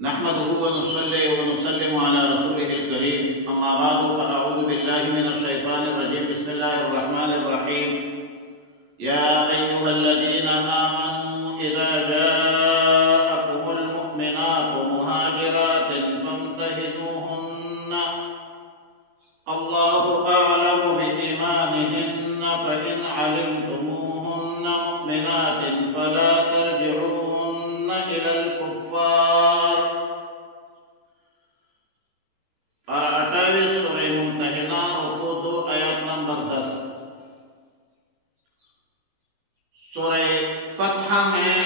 نحمده ونصلي ونسلم على رسوله الكريم أما بعد فأعوذ بالله من الشيطان الرجيم بسم الله الرحمن الرحيم يا أيها الذين آمنوا إذا جاءكم المؤمنات مهاجرات فامتحنوهن الله أعلم بإيمانهن فإن علمتموهن مؤمنات فلا ترجعوهن إلى الكفار اور 28 سورہ ممتحنہ رکوع 2 آیت نمبر 10۔ سورہ فتح میں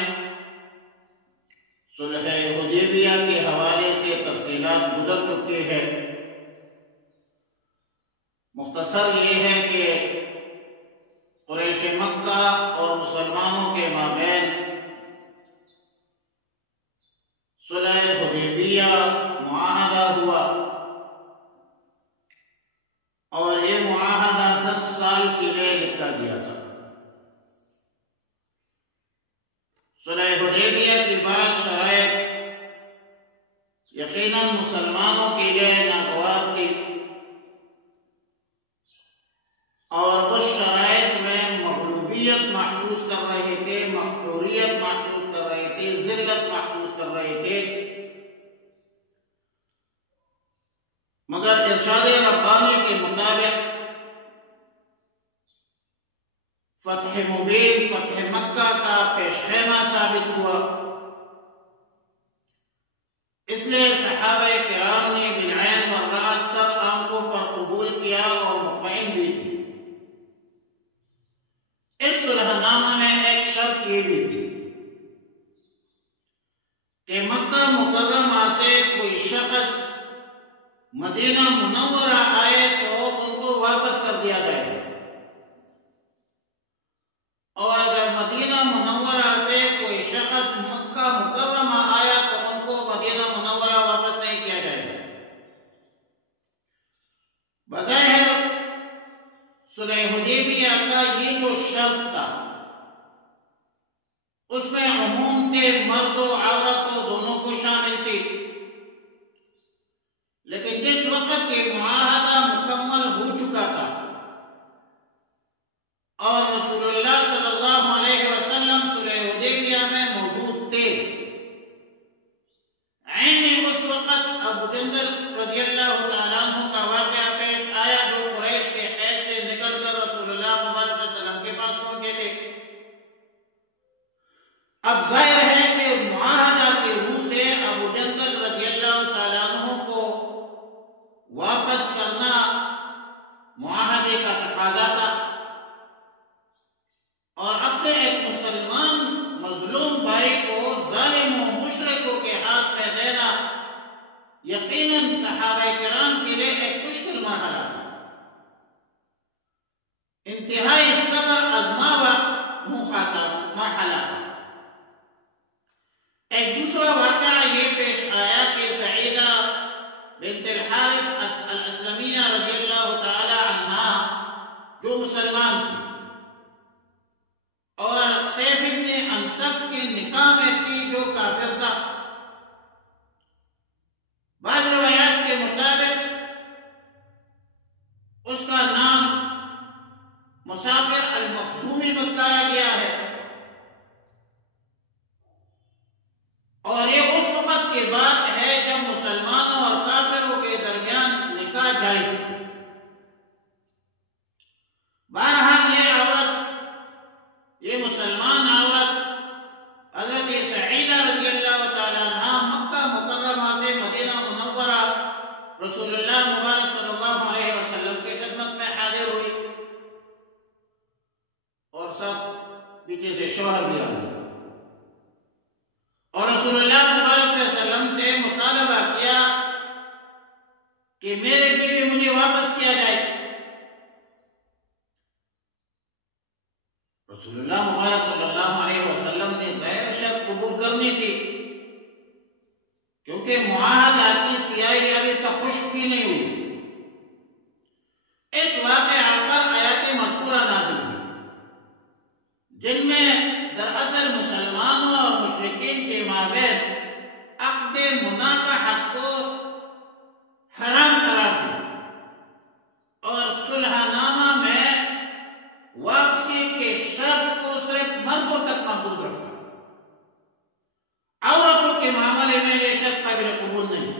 صلح حدیبیہ کے حوالے سے تفصیلات گزر چکی ہے۔ مختصر یہ ہے کہ قریش مکہ اور مسلمانوں کے مابین صلح حدیبیہ معاہدہ ہوا اور یہ معاہدہ 10 سال کے لیے لکھا گیا تھا۔ صلح حدیبیہ کی بعض شرائط یقیناً مسلمانوں کے لیے ناگوار تھی اور اس شرائط میں مغلوبیت محسوس کر رہے تھے، مقہوریت محسوس کر رہے تھے، ذلت محسوس کر رہے تھے، مگر ارشاد ربانی کے مطابق فتح مبین فتح مکہ کا پیش خیمہ ثابت ہوا۔ اس لیے صحابہ کرام نے بالعین والراس سر آنکھوں پر قبول کیا اور مطمئن بھی تھی۔ اس صلح نامہ میں ایک شرط یہ بھی تھی کہ مکہ مکرمہ سے کوئی شخص مدینہ منورہ آئے تو ان کو واپس کر دیا جائے، اور اگر مدینہ منورہ سے کوئی شخص مکہ مکرمہ آیا تو ان کو مدینہ منورہ واپس نہیں کیا جائے گا۔ بظاہر صلح حدیبیہ کا یہ جو شرط تھا اس میں عموم تھے، مرد و عورت دونوں کو شامل تھی، لیکن جس وقت یہ معاہدہ مکمل ہو چکا تھا اور رسول اللہ صلی اللہ علیہ وسلم صلح حدیبیہ میں موجود تھے، عین اس وقت ابو جندل رضی اللہ تعالیٰ عنہ کا واقعہ پیش آیا جو قریش کے قید سے نکل کر رسول اللہ مبارک صلی اللہ علیہ وسلم کے پاس پہنچے تھے۔ اب ظاہر ہے کہ معاہدہ کی روح سے ابو جندل رضی اللہ تعالیٰ عنہ کو واپس کرنا معاہدے کا تقاضا تھا، اور اپنے ایک مسلمان مظلوم بھائی کو ظالم و مشرکوں کے ہاتھ میں دینا یقیناً صحابہ کرام کے لیے ایک مشکل مرحلہ تھا، انتہائی صبر آزماوا مرحلہ تھا۔ ایک دوسرا واقعہ یہ پیش آیا کہ سعیدہ بنت الحارث الاسلمیہ رضی اللہ تعالی عنہا جو مسلمان تھی اور سیف ابن انصف کے نکاح میں تھی جو کافر تھا۔ بعض روایات کے مطابق اس کا نام مسافر المخزومی بتلایا گیا ہے، اور یہ اس وقت کی بات ہے جب مسلمانوں اور کافروں کے درمیان نکاح جائز ہے۔ بہرحال یہ مسلمان عورت حضرت سعیدہ رضی اللہ تعالیٰ عنہ مکہ مکرمہ سے مدینہ منورہ رسول اللہ مبارک صلی اللہ علیہ وسلم کی خدمت میں حاضر ہوئی، اور سب پیچھے سے شوہر بھی آ گئے، اور رسول اللہ مبارک صلی اللہ علیہ وسلم سے مطالبہ کیا کہ میرے بیوی مجھے واپس کیا جائے۔ رسول اللہ مبارک صلی اللہ علیہ وسلم نے ظاہر شرط قبول کرنی تھی، کیونکہ معاہدہ کی سیاہی ابھی تک خشک بھی نہیں ہوئی۔ اس واقعہ پر آیات مذکورہ نازل ہوئی جن میں دراصل مسلمانوں اور مشرکین کے مابین عقد معاملے میں یہ شرط قابل قبول نہیں،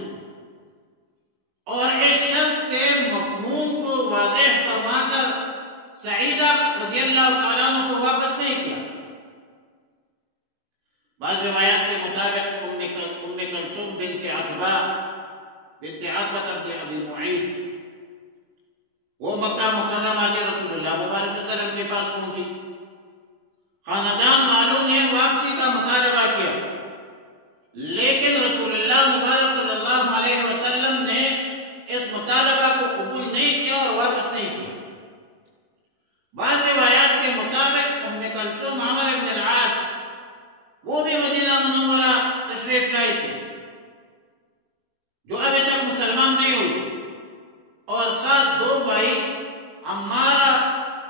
اور اس شرط کے مفہوم کو واضح فرما کر سعیدہ رضی اللہ تعالیٰ عنہ کو واپس نہیں کیا۔ بعض روایات کے مطابق ام کلثوم بنت عتبہ بنت عتبہ بن ابی معیط وہ مکہ مکرمہ سے رسول اللہ مبارک صلی اللہ علیہ وسلم کے پاس پہنچی، خاندان والوں نے واپسی کا مطالبہ کیا، لیکن رسول اللہ مبارک صلی اللہ علیہ وسلم نے اس مطالبہ کو قبول نہیں کیا اور واپس نہیں کیا۔ بعض روایات کے مطابق ام کلثوم عمر بن العاص وہ بھی مدینہ منورہ تشریف لائی تھی، جو ابھی تک مسلمان نہیں ہوئی، اور ساتھ دو بھائی عمارہ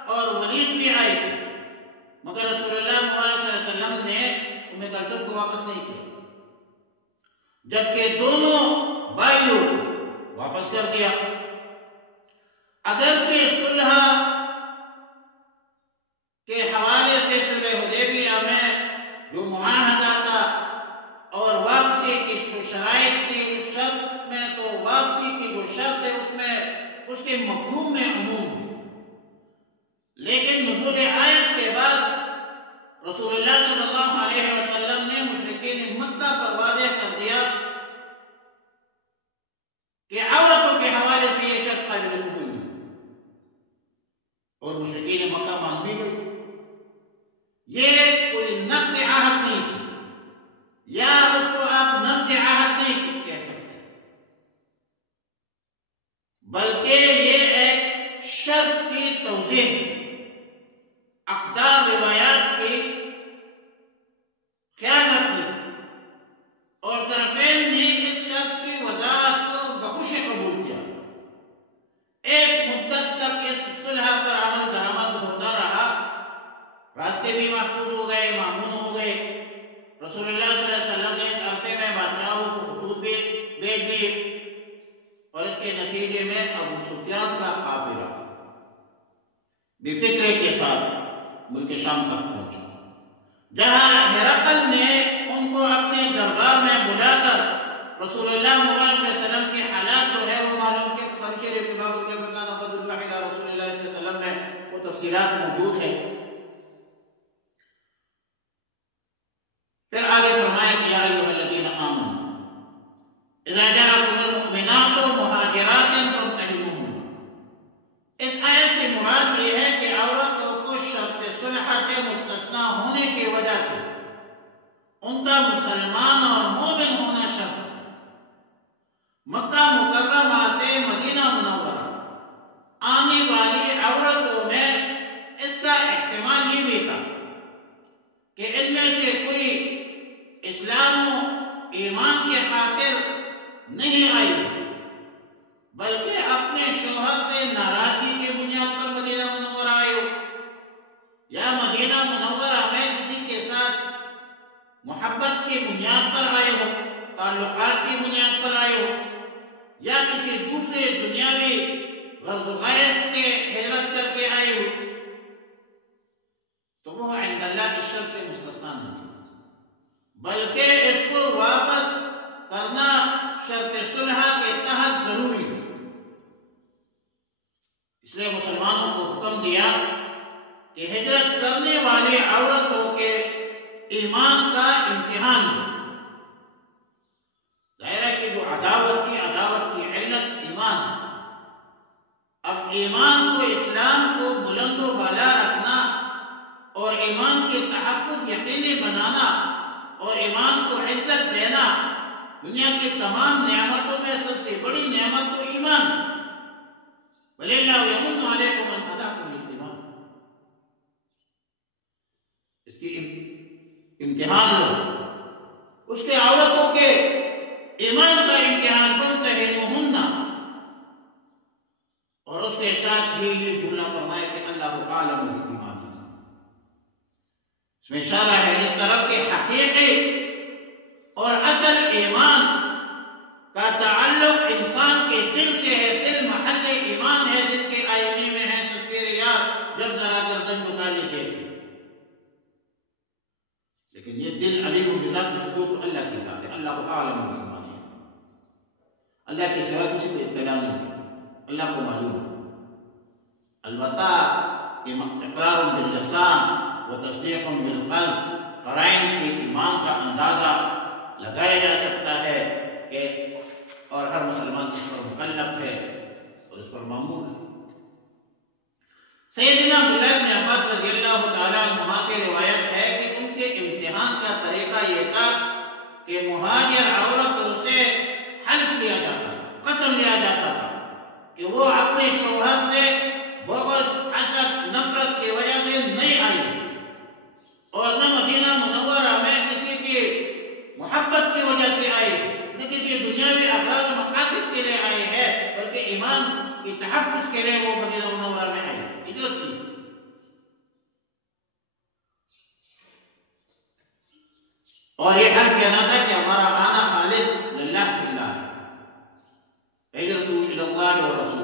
اور ولید بھی آئے تھے، مگر رسول اللہ مبارک صلی اللہ علیہ وسلم نے ام کلثوم کو واپس نہیں کیا، جبکہ دونوں بھائیوں کو واپس کر دیا۔ اگرچہ صلح کے حوالے سے صلح حدیبیہ میں جو معاہدہ تھا اور واپسی کی جو شرائط تھی، اس شرط میں تو واپسی کی جو شرط ہے اس میں اس کے مفہوم میں عموم ہے، لیکن نزول آیت کے بعد رسول اللہ صلی اللہ علیہ وسلم نے مشرکین مکہ پر واضح کر دیا کہ عورتوں کے حوالے سے یہ شرط قابل قبول نہیں، اور مشرکین مکہ مان بھی گئی۔ یہ کوئی نقض عہد نہیں تھی، یا اس کو آپ نقض عہد نہیں کہہ سکتے، بلکہ یہ ایک شرط کی توضیح اقدار روایات کی خیانت نہیں، اور طرفین نے اس شرط کی وضاحت کو بخوشی قبول کیا۔ ایک مدت تک اس صلح پر عمل درآمد ہوتا رہا، راستے بھی محفوظ ہو گئے، مامون ہو گئے، رسول اللہ صلی اللہ علیہ وسلم نے اس عرصے میں بادشاہوں کو خطوط بھی بھیج دیے، اور اس کے نتیجے میں ابو سفیان کا قافلہ بے فکرے کے ساتھ ملک شام تک پہنچا، جہاں ہرقل نے ان کو اپنے دربار میں بلا کر رسول اللہ مبارک صلی اللہ علیہ وسلم کے حالات جو ہے وہ معلوم کے خرچ ارتباط کے فرقان قد الوحی رسول اللہ صلی اللہ علیہ وسلم میں وہ تفصیلات موجود ہیں۔ پھر آگے فرمایا کہ یا ایھا الذین آمنوا اذا جاءکم المؤمنات مہاجرات فامتحنوہن۔ اس آیت سے مراد یہ ہے کہ عورتوں کو شرط صلح سے مستثنیٰ ہونے کی وجہ سے ان کا مسلمان اور مومن ہونا شرط، مکہ مکرمہ سے مدینہ منورہ آنے والی عورتوں میں اس کا احتمال یہ بھی تھا کہ ان میں سے کوئی اسلام و ایمان کی خاطر نہیں آئی، بلکہ اپنے شوہر سے ناراضگی کی بنیاد پر مدینہ منورہ آئی ہو، یا مدینہ منورہ میں کسی کے ساتھ محبت کی بنیاد پر آئے ہو، تعلقات کی بنیاد پر آئے ہو، یا کسی دوسرے دنیاوی غرض و غایت کے ہجرت کر کے آئے ہو، تو وہ عند اللہ اس شرط سے مستثنیٰ نہیں، بلکہ اس کو واپس کرنا شرط صلح کے تحت ضروری ہے۔ اس لیے مسلمانوں کو حکم دیا کہ ہجرت کرنے والی عورتوں کے ایمان کا امتحان ہے۔ ظاہر ہے کہ جو عداوت کی علت ایمان ہے، اب ایمان کو، اسلام کو بلند و بالا رکھنا اور ایمان کے تحفظ یقینی بنانا اور ایمان کو عزت دینا، دنیا کی تمام نعمتوں میں سب سے بڑی نعمت تو ایمان ہے۔ وَلِلَّهُ يَمُنُّ عَلَيْكُمْ أَنْ هَدَاكُمْ لِلْإِيمَانِ، اس کی امتحان لو، اس کے عورتوں کے ایمان کا امتحان فَامْتَحِنُوهُنَّ، اور اس کے ساتھ ہی یہ جملہ فرمایا کہ اللہ عالم بِإِيمَانِهِ، اس میں اشارہ ہے اس طرف کہ حقیقی اور اصل ایمان کا تعلق انسان کے دل سے ہے، دل محل ایمان ہے، دل کے آئینے میں ہے تصویر یار جب ذرا گردن جھکا لیتے، لیکن یہ دل علیم بذات صدور تو اللہ کی ذات ہے، اللہ اعلم بایمانہم، اللہ کے سوا کسی کو اطلاع نہیں، اللہ کو معلوم ہے۔ البتہ اقرار باللسان و تصدیق بالقلب، قرائن سے ایمان کا اندازہ لگایا جا سکتا ہے کہ اور ہر مسلمان اس پر مکلف ہے اور اس پر مامور ہے۔ سیدنا عبداللہ بن عباس رضی اللہ تعالیٰ عنہما سے روایت ہے کہ ان کے امتحان کا طریقہ یہ تھا کہ مہاجر عورتوں سے حلف لیا جاتا تھا، قسم لیا جاتا تھا کہ وہ اپنے شوہر سے بغض، حسد، نفرت کی وجہ سے نہیں آئی اور نہ مدینہ منورہ میں کسی کی محبت کی وجہ سے آئے، نہ کسی دنیاوی اغراض و مقاصد کے لیے آئے ہیں، بلکہ ایمان کی تحفظ کے لیے وہ مدینہ منورہ میں آئے، ہجرت کی۔ اور یہ حرف کہنا تھا کہ ہمارا آنا خالص للہ فی اللہ ہے، ہجرت الی اللہ و رسول،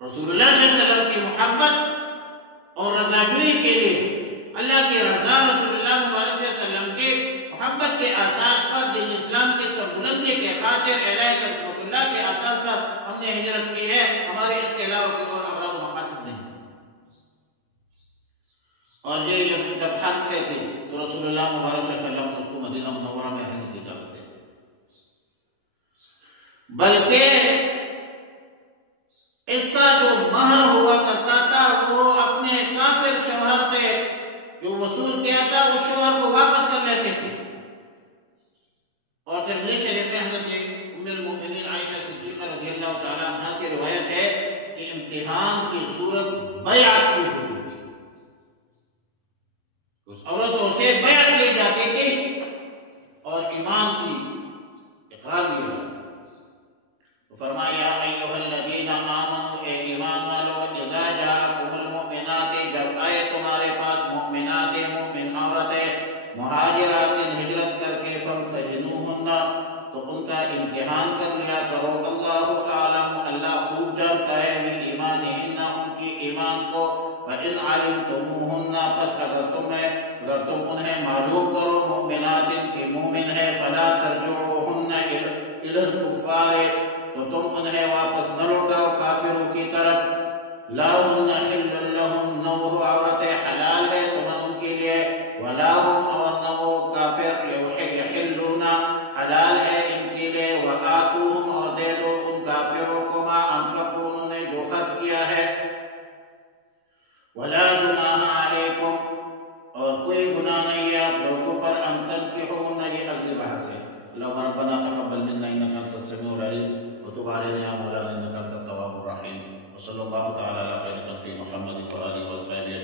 رسول اللہ صلی اللہ علیہ وسلم کی محبت اور رضاجوئی کے لیے، اللہ کی رضا، رسول اللہ مبارک صلی اللہ علیہ وسلم کی محبت کے اساس پر، دین اسلام کی سربلندی کے خاطر، اعلیٰ کلمت اللہ کے اساس پر ہم نے ہجرت کی ہے، ہمارے اس کے علاوہ کوئی اور اغراض و مقاصد نہیں۔ اور یہ جب حرف لیتے تو رسول اللہ مبارک صلی اللہ علیہ وسلم اس کو مدینہ منورہ میں رہنے کی اجازت دیتے، بلکہ اس کا جو مہر ہوا کرتا تھا وہ اپنے کافر شوہر سے جو وصول کیا تھا اس شوہر کو واپس کر لیتے تھے۔ اور ترمذی شریف میں حضرت ام المؤمنین عائشہ صدیقہ رضی اللہ تعالیٰ عنہا سے روایت ہے کہ امتحان کی صورت بیعت کی ہوتی تھی، اس عورتوں سے بیعت لی جاتی تھی اور ایمان کی اقرار لیا جاتا۔ فرمایا ایھا الذین آمنوا، اے ایمان والو، اذا جاءکم المؤمنات، جب آئے تمہارے پاس مؤمنات، مومن عورتیں، مہاجرات، ہجرت کر کے، فامتحنوہن، تو ان کا امتحان کر لیا کرو، اللہ اعلم، اللہ خوب جانتا ہے، بایمانہن، ان کی ایمان کو، فإن علمتموہن، پس اگر تم انہیں معلوم کرو مؤمنات کی مومن ہے، فلا ترجعوہن الی الکفار، تو تم انہیں واپس نہ لوٹاؤ کافروں کی طرف، لا ہن حل لہم، نہ وہ عورتیں حلال ہے تمہیں ان کے لیے، ولا ہم، اور نہ وہ کافر یحلون حلال ہے ان کے لیے، وآتوہم، اور دے دو ان کافروں کو، ما انفقوا، انہوں نے جو خرچ کیا ہے، ولا جناح علیکم، اور کوئی گناہ نہیں ہے آپ لوگوں پر، ان تنکحوہن، یہ اگلی بحث ہے۔ اللہم ربنا تقبل منا انک انت السمیع العلیم وتب علینا یا مولانا انک انت التواب الرحیم، وصلی اللہ تعالی علی خیر خلق محمد وآلہ وصحبہ